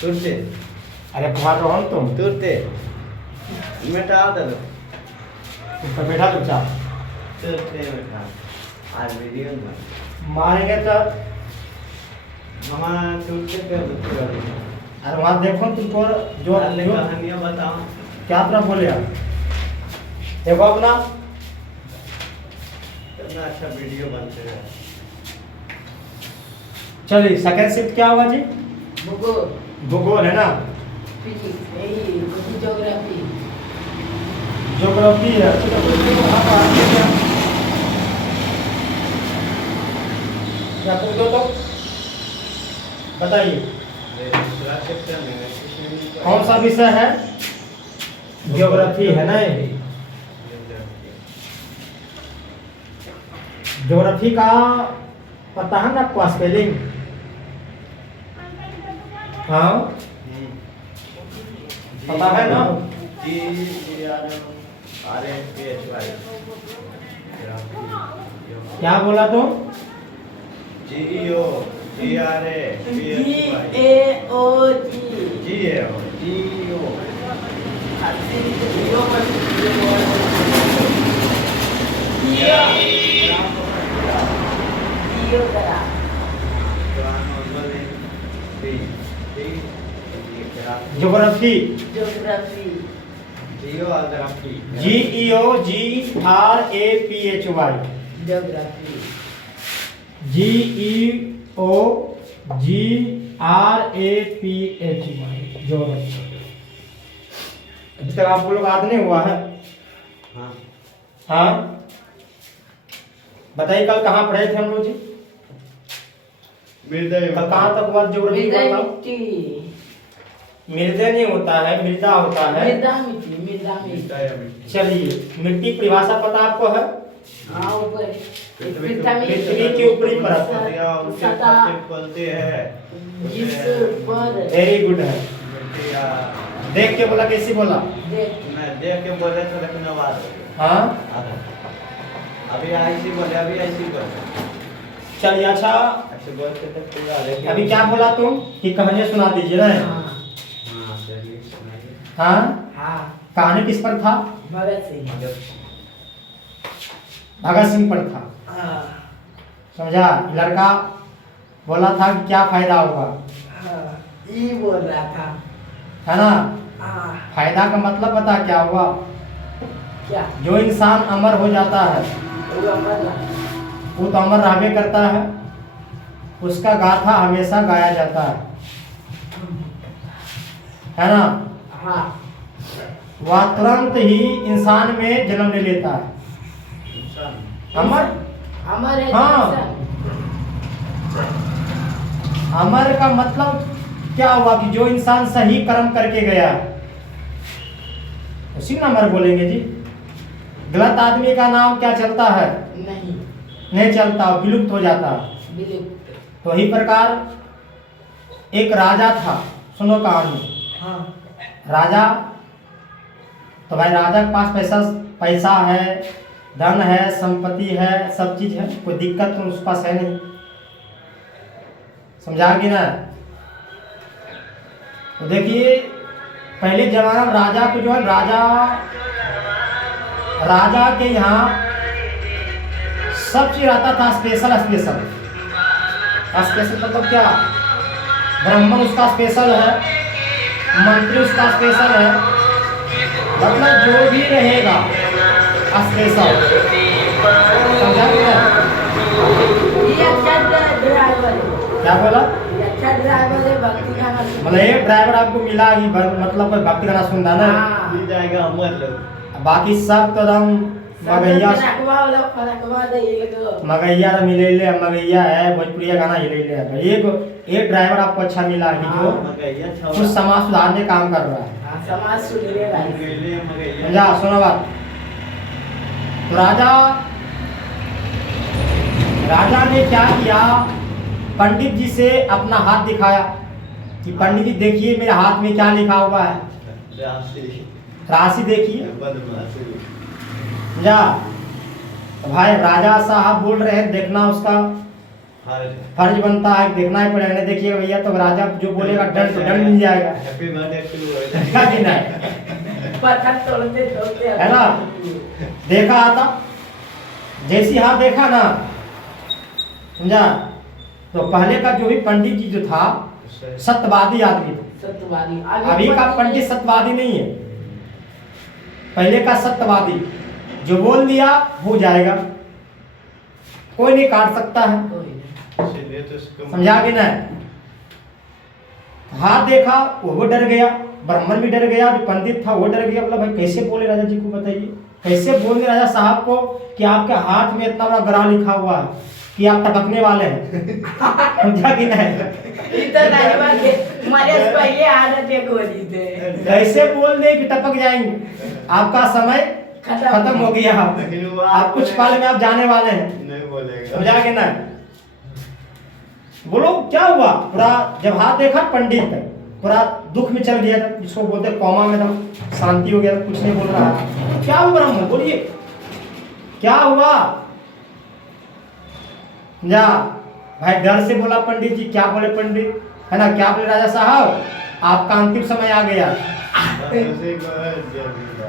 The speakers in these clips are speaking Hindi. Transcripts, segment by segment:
तुरते अरे बाहर रहो तुम तुरते मिटा दो ऊपर बैठा चुपचाप। तुरते मिटा आज वीडियो में मारेंगे तो हमारा तुरते कर दो। अरे वहाँ देखो तुमको जो कहानियाँ बताओ क्या तरह बोले आप देखो अपना कितना अच्छा वीडियो बनते हैं। चलिए सेकंड शिफ्ट क्या होगा जी? भूगोल है ना, ज्योग्राफी ज्योग्राफी है। तो क्या पूछ दो तो बताइए दूसरा सेक्शन है कौन सा विषय है? ज्योग्राफी है ना। ज्योग्राफी का पता है ना आपको स्पेलिंग? हाँ पता है ना? क्या बोला तुम? Geography geography GEOGRAPHY geography GEOGRAPHY geography. अभी तक आप लोग याद नहीं हुआ है? हाँ बताइए कल कहाँ पढ़े थे हम लोग जी? कल कहाँ तक हुआ ज्योग्राफी का? मृदा नहीं होता है, मृदा होता है। मृदा चलिए मिट्टी परिभाषा पता आपको है? ऊपर पृथ्वी के ऊपरी परत बोलते हैं जिस पर वेरी गुड है। देख के बोला कैसे बोला? मैं देख के बोले तो लेकिन आवाज हाँ अभी ऐसी बोले अभी ऐसी बोले चलिए अच्छा ऐसे बोलते तो पूरा लेकिन अभी क्या बोला तुम कि कहानी सुना दीजिए ना। हाँ चलिए सुनाइए। हाँ हाँ कहानी किस पर था? भगत सिंह भगत सिंह पर था। समझा? लड़का बोला था कि क्या फायदा होगा, ये बोल रहा था है ना? फायदा का मतलब पता क्या हुआ? क्या जो इंसान अमर हो जाता है वो तो अमर रहबे करता है, उसका गाथा हमेशा गाया जाता है ना? हाँ वह तुरंत ही इंसान में जन्म ले लेता है। अमर अमर है हाँ। इंसान। अमर का मतलब क्या हुआ कि जो इंसान सही कर्म करके गया उसी में अमर बोलेंगे जी। गलत आदमी का नाम क्या चलता है? नहीं चलता, विलुप्त हो जाता। विलुप्त। तो इसी प्रकार एक राजा था, सुनो कहानी। हाँ राजा तो भाई राजा के पास पैसा है, धन है, संपत्ति है, सब चीज है, कोई दिक्कत तो उसके पास है नहीं। समझा कि ना? तो देखिए पहले जमाना में राजा को जो है राजा के यहाँ सब चीज रहता था स्पेशल मतलब क्या? ब्राह्मण उसका स्पेशल है, मंत्री उसका स्पेशल है, मतलब जो भी रहेगा स्पेशल। समझा क्या? ये अच्छा ड्राइवर है। क्या बोला? ये अच्छा ड्राइवर है, भक्ति गाना सुनता मतलब एक ड्राइवर आपको मिला ही मतलब कोई भक्ति गाना सुनता ना। हाँ। मिल जाएगा अमर लोग बाकी सब तो एकदम मगैया मगैया तो मिले ले, मगैया है, भोजपुरिया गाना ही ले ले। एक ड्राइवर आपको अच्छा मिला कि जो कुछ समाज सुधारने काम कर रहा है। समाज सुधरेगा। समझा? सुनो बात। तो राजा ने क्या किया? पंडित जी से अपना हाथ दिखाया कि पंडित जी देखिए मेरे हाथ में क्या लिखा हुआ है। राशि देखिए। समझा? तो भाई राजा साहब बोल रहे हैं देखना उसका फर्ज बनता है कि देखना ही पड़ेगा। नहीं देखिए भैया तो राजा जो बोलेगा दंड तो दंड मिल जाएगा, हैप्पी बर्थडे टू हो क्या कि नहीं? पत्थर तोड़ते तोड़ते है ना? देखा आता जैसी हाथ देखा ना, समझा? तो पहले का जो भी पंडित जी जो था सत्यवादी आदमी था। सत्यवादी अभी का पंडित सत्यवादी नहीं है, पहले का सत्यवादी जो बोल दिया हो जाएगा, कोई नहीं काट सकता है, इसलिए तो इसको समझा कि नहीं? हाथ देखा वो डर गया, ब्राह्मण भी डर गया, जो पंडित था वो डर गया। बोला भाई कैसे बोले राजा जी को, बताइए कैसे बोले राजा साहब को कि आपके हाथ में इतना बड़ा ग्रह लिखा हुआ है कि आप टपकने वाले हैं। समझा कि नहीं? इतना नहीं बात है, हमारे से पहले आदत है गोली थे। कैसे बोल दे कि टपक जाएंगे, आपका समय खत्म हो गया, लेकिन वो आप कुछ पल में आप जाने वाले हैं। नहीं बोलेगा। समझा कि नहीं? बोलो क्या हुआ? पूरा जब हाथ देखा पंडित पूरा दुख में चल गया था, जिसको बोलते कौमा में था, शांति हो गया था, कुछ नहीं बोल रहा है। क्या हुआ ब्राह्मण, बोलिए क्या हुआ? जा भाई डर से बोला पंडित जी। क्या बोले पंडित, है ना? क्या बोले राजा साहब, आपका अंतिम समय आ गया।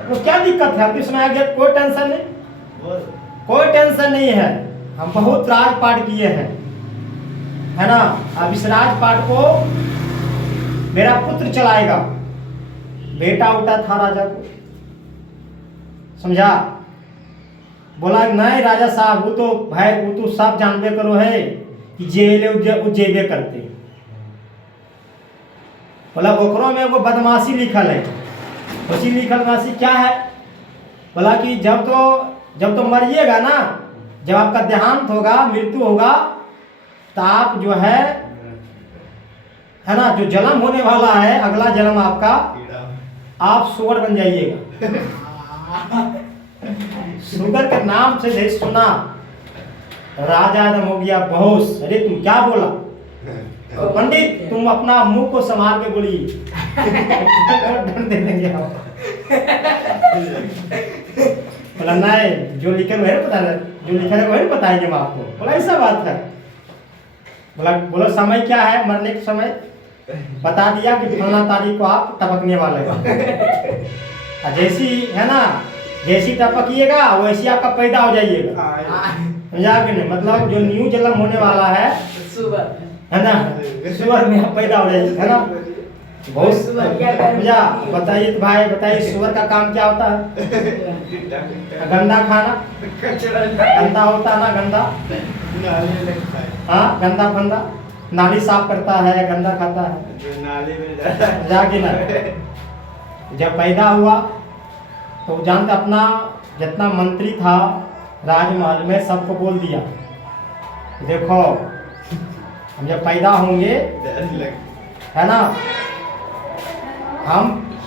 तो क्या दिक्कत है, अंतिम समय आ गया, कोई टेंशन नहीं, कोई टेंशन नहीं है। हम बहुत राजपाट किए हैं, है ना? अब इस राजपाट को मेरा पुत्र चलाएगा। बेटा उठा था राजा को, समझा? बोला नहीं राजा साहब, वो तो भाई वो तो सब जानबे करो है कि जेल जेबे करते। बोला ओकरो में वो बदमाशी लिखल है। उसी लिखल बदमाशी क्या है? बोला कि जब तो मरिएगा ना, जब आपका देहांत होगा, मृत्यु होगा, तो आप जो है ना, जो जन्म होने वाला है अगला जन्म आपका, आप सुअर बन जाइएगा। सुगर के नाम से नहीं सुना, राजा एकदम हो गया बेहोश। अरे तुम क्या बोला? तो पंडित तुम अपना मुंह को संभाल के बोलिए, दंड दे देंगे हम। बोला नहीं, जो लिखे वही पता है, जो लिखा है वही बताएंगे हम आपको। बोला ऐसा बात है? बोला बोलो समय क्या है, मरने के समय बता दिया कि फलाना तारीख को आप टपकने वाले हैं। जैसी है ना, जैसी टपकिएगा वैसी आपका पैदा हो जाइएगा। समझा कि नहीं? मतलब जो न्यू जन्म होने वाला है, है ना, सुअर में आप पैदा हो जाइए, है ना? बहुत समझा? बताइए तो भाई, बताइए सुअर का काम क्या होता है? गंदा खाना, गंदा होता है ना, गंदा, हाँ गंदा फंदा, नाली साफ करता है, गंदा खाता है, नाली में जाता जाके ना। जब पैदा हुआ तो जानते अपना जितना मंत्री था राजमहल में सबको बोल दिया, देखो हम जब पैदा होंगे, है ना, हम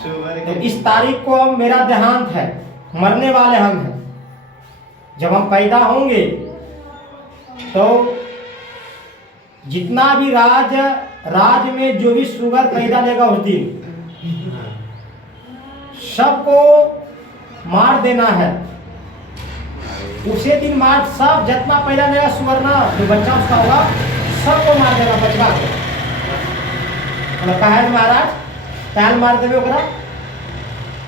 तो इस तारीख को मेरा देहांत है, मरने वाले हम हैं। जब हम पैदा होंगे तो जितना भी राज में जो भी शुगर पैदा लेगा उस दिन सबको मार देना है। उसी दिन मार, सब जितना पैदा लेगा शुगर ना, जो बच्चा उसका होगा सबको मार देना, बचवा के। बोला काहे महाराज, काहे मार देवे ओकरा?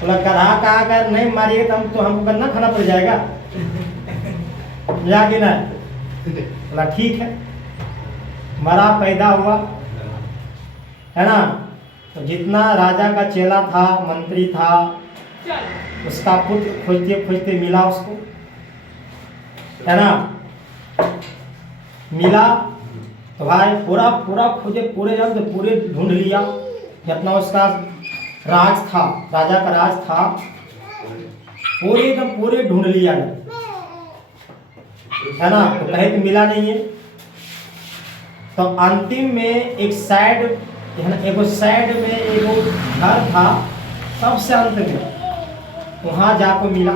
बोला गधा कहा कर नहीं मारिए तो हमको गन्ना खाना पड़ जाएगा, जाके ना। बोला ठीक है, मरा, पैदा हुआ, है ना? तो जितना राजा का चेला था, मंत्री था, उसका पुत्र खोजते खोजते मिला उसको, है ना? मिला तो भाई पूरा पूरा खोजे, पूरे जब तो पूरे ढूंढ लिया, जितना उसका राज था, राजा का राज था, पूरे एकदम पूरे ढूंढ लिया, है ना? तो कहीं तो मिला नहीं है। तो अंतिम में एक साइड, एगो साइड में एगो घर था, सबसे अंत में, वहां जाको मिला,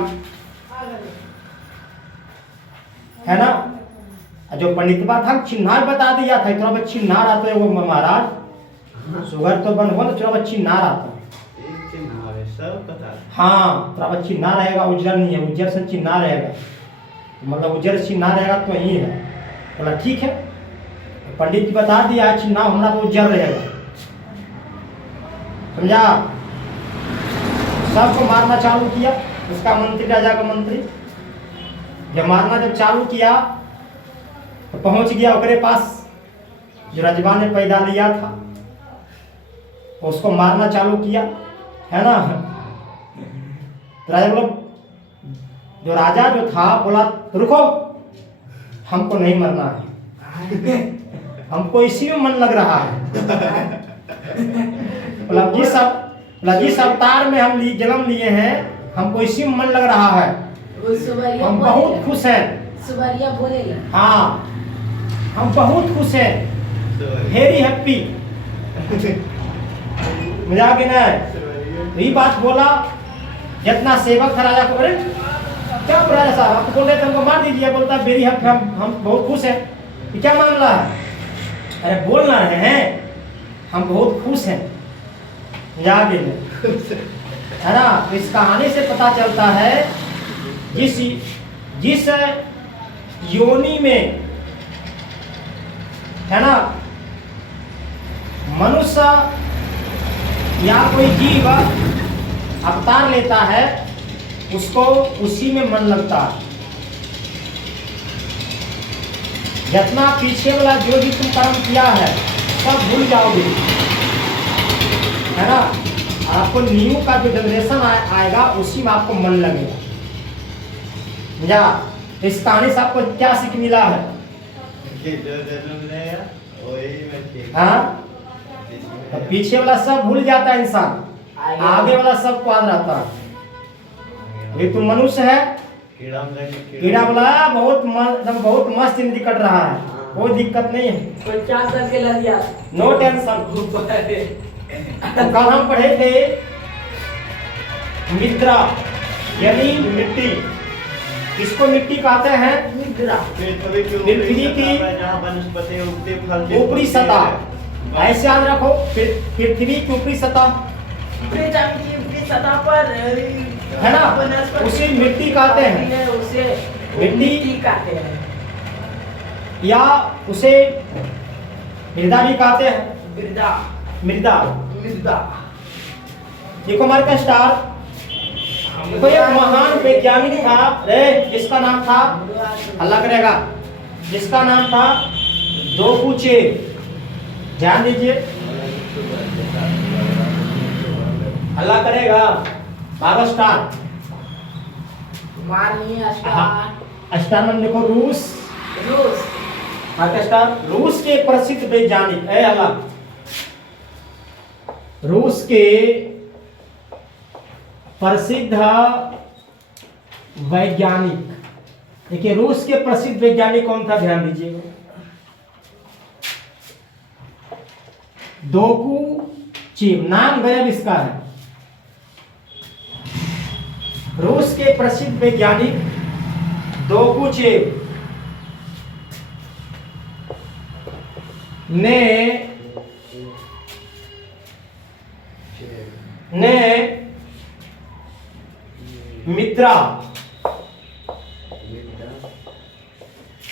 है ना? जो पंडितवा था चिन्हार बता दिया था, इतना बच्ची चिन्हार आता है वो महाराज, सुगर तो बंद हुआ, तो बच्ची चिन्हार आता है, सब पता। हाँ थोड़ा बच्ची चिन्हार रहेगा, उज्जर नहीं है, उज्जर से चिन्हार रहेगा, मतलब उज्जर से चिन्हार रहेगा तो यही है। बोला ठीक है, पंडित जी बता दिया चुनाव हमारा बहुत जल रहेगा, समझा। सबको मारना चालू किया, उसका मंत्री, राजा का मंत्री जब मारना जब चालू किया तो पहुंच गया ओकरे पास जो रजवा ने पैदा लिया था, तो उसको मारना चालू किया, है ना। तो राजा बोला, जो राजा जो था बोला रुको, हमको नहीं मरना है, हमको इसी में मन लग रहा है। बोला जिस अवतार में हम जन्म लिए हैं हमको इसी में मन लग रहा है, हम बहुत खुश हैं। सुबरिया बोलेगा हाँ, हम बहुत खुश हैं, वेरी हैप्पी। मजाक ही नहीं, यही बात बोला। जितना सेवक था राजा को, अरे क्या राजा साहब आपको बोल रहे थे हमको मार दीजिए, बोलता वेरी हैप्पी, हम बहुत खुश हैं। ये क्या मामला है? अरे बोल ना रहे हैं, हम बहुत खुश हैं, मजाक ही नहीं, है ना। इस कहानी से पता चलता है जिस योनि में, है ना, मनुष्य या कोई जीव अवतार लेता है उसको उसी में मन लगता है। जितना पीछे वाला जो भी तुम कर्म किया है सब भूल जाओगे, है ना। आपको न्यू का जो जनरेशन आएगा उसी में आपको मन लगेगा। या इस कहानी से आपको क्या सीख मिला है? हाँ, तो पीछे वाला सब भूल जाता है इंसान, आगे वाला सब याद रहता है। ये तुम मनुष्य है, कीड़ा बोला बहुत मस्त जिंदगी कट रहा है, कोई दिक्कत नहीं है, कोई क्या करके ला दिया, नो टेंशन। तो कल हम पढ़े थे मित्रा यानी मिट्टी, किसको मिट्टी कहते हैं? मित्रा। पृथ्वी की ऊपरी सतह, ऐसे याद रखो, पृथ्वी की ऊपरी सतह, सतह पर, है ना, उसे मिट्टी कहते हैं, उसे मिट्टी कहते हैं, या उसे मृदा भी कहते हैं, मृदा। देखो हमारे का स्टार, देखो एक महान वैज्ञानिक था जिसका नाम था, अल्लाह करेगा, जिसका नाम था दोकुचे। ध्यान दीजिए, अल्लाह करेगा 12 स्टार, स्टार में देखो रूस स्टार, रूस के प्रसिद्ध वैज्ञानिक है अल्लाह, रूस के प्रसिद्ध वैज्ञानिक। देखिए रूस के प्रसिद्ध वैज्ञानिक कौन था, ध्यान दीजिएगा, दोकुचेव नाम गजब इसका है। रूस के प्रसिद्ध वैज्ञानिक दोकुचेव ने मित्रा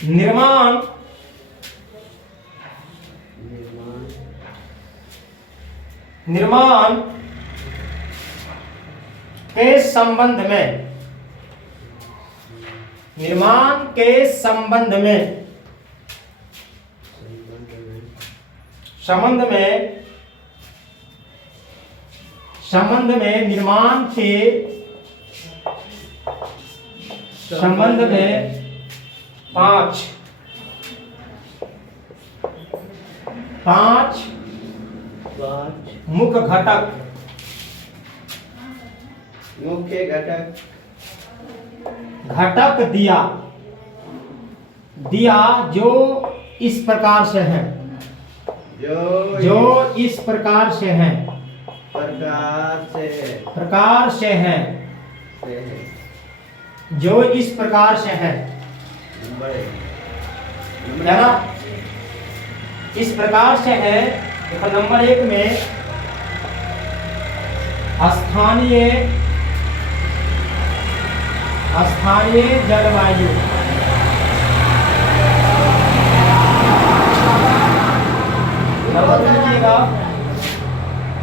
निर्माण के संबंध में, निर्माण के संबंध में, निर्माण के संबंध में 5 मुख्य घटक दिया जो इस प्रकार से हैं, जो इस प्रकार से हैं, जो इस प्रकार से है, है ना, इस प्रकार से है। देखो नंबर 1 में स्थानीय जलवायु, नंबर दो लिखिएगा।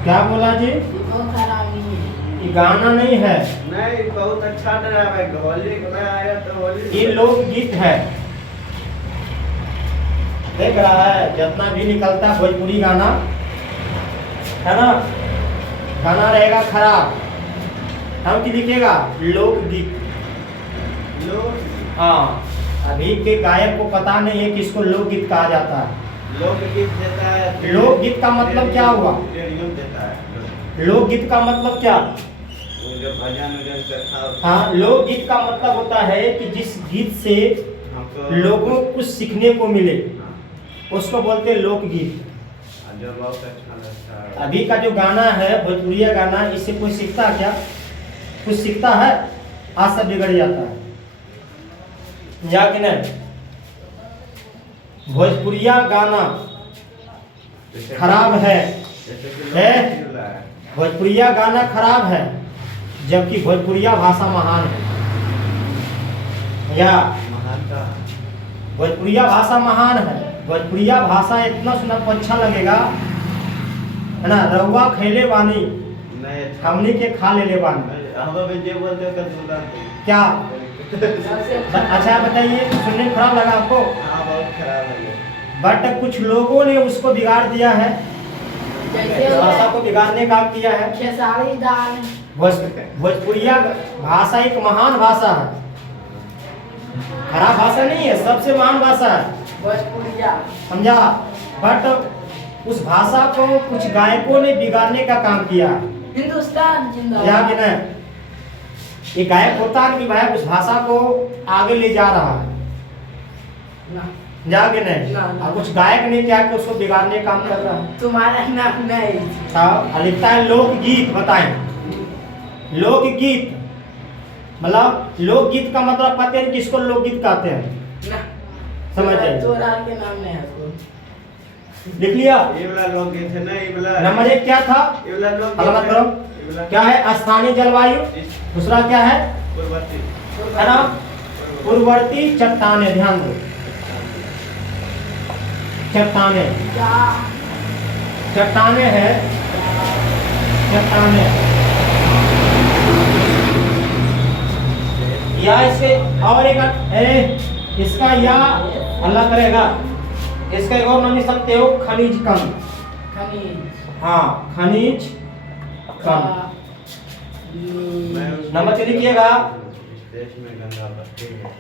क्या बोला जी? बहुत खराब नहीं है। ये गाना नहीं है, नहीं बहुत अच्छा ड्रामा है, होली में आया तो होली ये लोकगीत है। देख रहा है जितना भी निकलता है भोजपुरी गाना है ना, गाना रहेगा खराब, हम की लिखेगा लोकगीत। लोग हाँ, अभी के गायक को पता नहीं है किसको लोकगीत कहा जाता है। लोकगीत देता है। लोकगीत का मतलब क्या हुआ? रेडियो देता है। लोकगीत का मतलब क्या? वो जो भजन वजन कथा हाँ, लोकगीत का मतलब होता है कि जिस गीत से हमको लोगों को कुछ सीखने को मिले हाँ, उसको बोलते हैं लोकगीत। जो बहुत अच्छा लगता है। अभी का जो गाना है भोजपुरिया गाना, इससे कोई सीखता है क्या? कुछ सीखता है? आज सब बिगड़ जाता है या कि नहीं? भोजपुरिया गाना जैसे- खराब है, जैसे कि है? लोकगीत है। भोजपुरिया गाना खराब है, जबकि भोजपुरिया भाषा महान है। या महानता भोजपुरिया भाषा महान है। भोजपुरिया भाषा इतना सुनने को अच्छा लगेगा है ना। रउआ खैले बानी, नहीं हमनी के खा ले बानी। हम अभी जो बोलते हैं कद्दूला क्या? सबसे अच्छा बताइए, सुनने में खराब लगा आपको? हाँ बहुत खराब है ये। बट कुछ लोगों ने उसको बिगाड़ दिया है, जैसे इस भाषा को बिगाड़ने का काम किया है। खेसारी दाल भोजपुरिया भाषा एक महान भाषा है, खराब भाषा नहीं है, सबसे महान भाषा है, भोजपुरिया समझा। बट उस भाषा को कुछ गायकों ने बिगाड़ने का काम किया है, हिंदुस्तान या जिंदाबाद। कि नहीं? ये गायक होता है कि भाई उस भाषा को आगे ले जा रहा है, ना, या कि नहीं? ना। और कुछ गायक ने क्या कि उसको बिगाड़ने का काम कर रहा है। तुम्हारा नाम नहीं। और लिखता है लोकगीत। बताएं, लोकगीत मतलब लोकगीत का मतलब पता है किसको लोकगीत कहते हैं? ना, समझ जाइए। तोरा के नाम नहीं है उसको। लिख लिया। ये वाला लोकगीत है ना, ये वाला नंबर 1 क्या था? ये वाला लोकगीत अलग मत करो। ये वाला क्या है? स्थानीय जलवायु। दूसरा क्या है? पूर्ववर्ती है ना, पूर्ववर्ती चट्टाने। ध्यान दो, चट्टाने, क्या चट्टाने है, चट्टाने। या इसके और एक इसका या अल्लाह करेगा, इसका एक और नाम लिख सकते हो, खनिज कण। खनिज हाँ, खनिज कण। नंबर 3 लिखिएगा, देश में गंगा बहती है।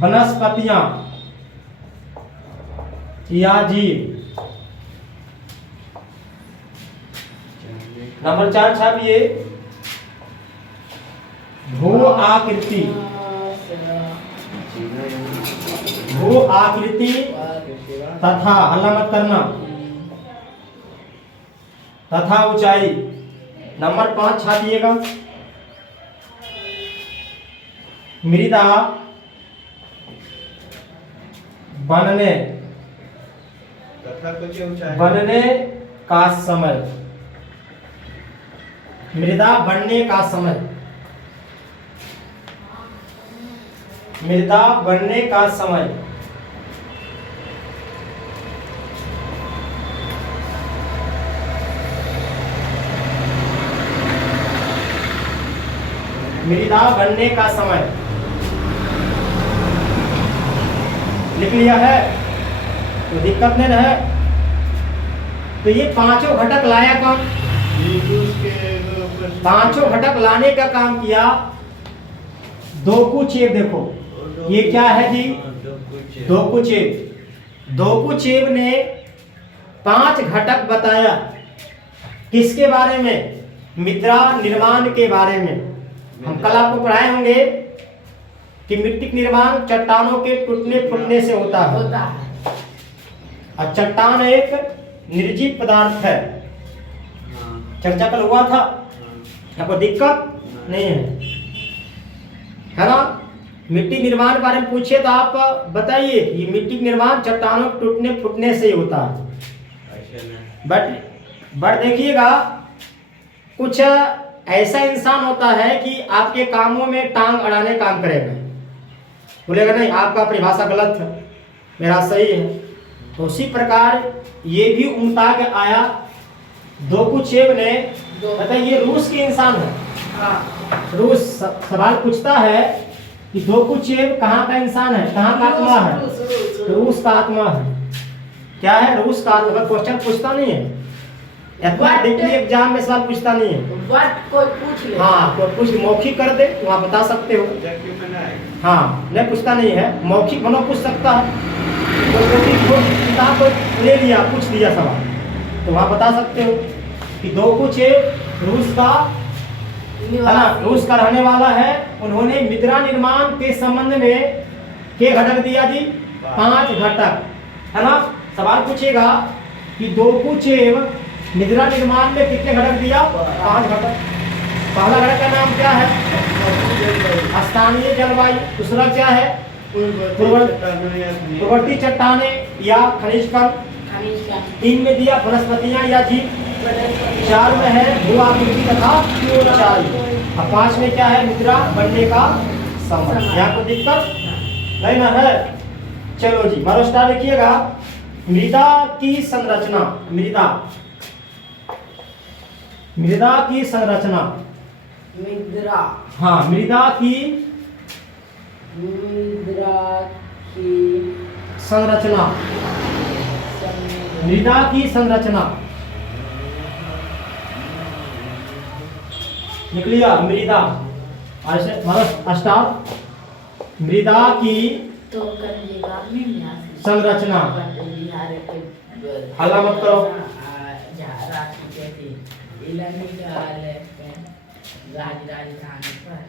वनस्पतियां या जीव। नंबर 4 छापिए, भू आकृति। भू आकृति तथा, हल्ला मत करना, तथा ऊंचाई। नंबर 5 छापिएगा, मृदा बनने, तथा कुछ ऊंचाई बनने का समय। मृदा बनने का समय, मृदा बनने का समय। मृदा बनने का समय लिख लिया है तो दिक्कत नहीं है। तो ये पांचों घटक लाया कौन? पांचों घटक लाने का काम किया दोकुचेब। देखो ये क्या है जी? दोकुचेब। दोकुचेब ने 5 घटक बताया। किसके बारे में? मृदा निर्माण के बारे में। हम कल आपको पढ़ाए होंगे कि मिट्टी का निर्माण चट्टानों के टूटने फूटने से होता है। होता है। और चट्टान एक निर्जीव पदार्थ है, चर्चा कल हुआ था, आपको दिक्कत नहीं है ना। मिट्टी निर्माण के बारे में पूछे तो आप बताइए, ये मिट्टी का निर्माण चट्टानों के टूटने फूटने से ही होता है। बट देखिएगा, कुछ ऐसा इंसान होता है कि आपके कामों में टांग अड़ाने काम करेगा, बोलेगा नहीं आपका परिभाषा गलत है, मेरा सही है। तो उसी प्रकार ये भी उमटा के आया। दोकुचेव ने कहता है ये रूस के इंसान है। हाँ। रूस सवाल पूछता है कि दोकुचेव कहाँ का इंसान है, कहाँ का आत्मा है? रूस का आत्मा है। क्या है? रूस का आत्मा। क्वेश्चन पूछता नहीं है, इतना डीपली एग्जाम में सवाल पूछता नहीं है। बट कोई पूछ ले। हाँ, तो कुछ मौखिक कर दे तो आप बता सकते हो। हाँ, नहीं पूछता नहीं है, मौखिक बनो पूछ सकता है। तो किताब को ले लिया, पूछ लिया सवाल, तो वहाँ बता सकते हो कि दोकुचेव रूस का है ना, रूस का रहने वाला है। उन्होंने मुद्रा निर्माण के संबंध में के घटक दिया जी? 5 घटक, है ना। सवाल पूछेगा कि दोकुचेव मुद्रा निर्माण में कितने घटक दिया? 5 घटक। पहला घटक का नाम क्या है? स्थानीय जलवायु। दूसरा क्या है? पूर्ववर्ती चट्टाने या खनिज कण। खनिज का। 3 में दिया वनस्पतियां या जीव। 4 में है भू आकृति तथा ऊंचाई। और 5 में क्या है? मुद्रा बनने का समय। यहाँ कोई दिक्कत नहीं ना है? चलो जी, मारो स्टार लिखिएगा। मृदा की संरचना। मृदा की संरचना। मुद्रा। हाँ, मृदा की संरचना। मृदा की संरचना लिख लिया। मृदा स्टार। मृदा की तो करिएगा संरचना। हल्ला मत करो। राजधानी पर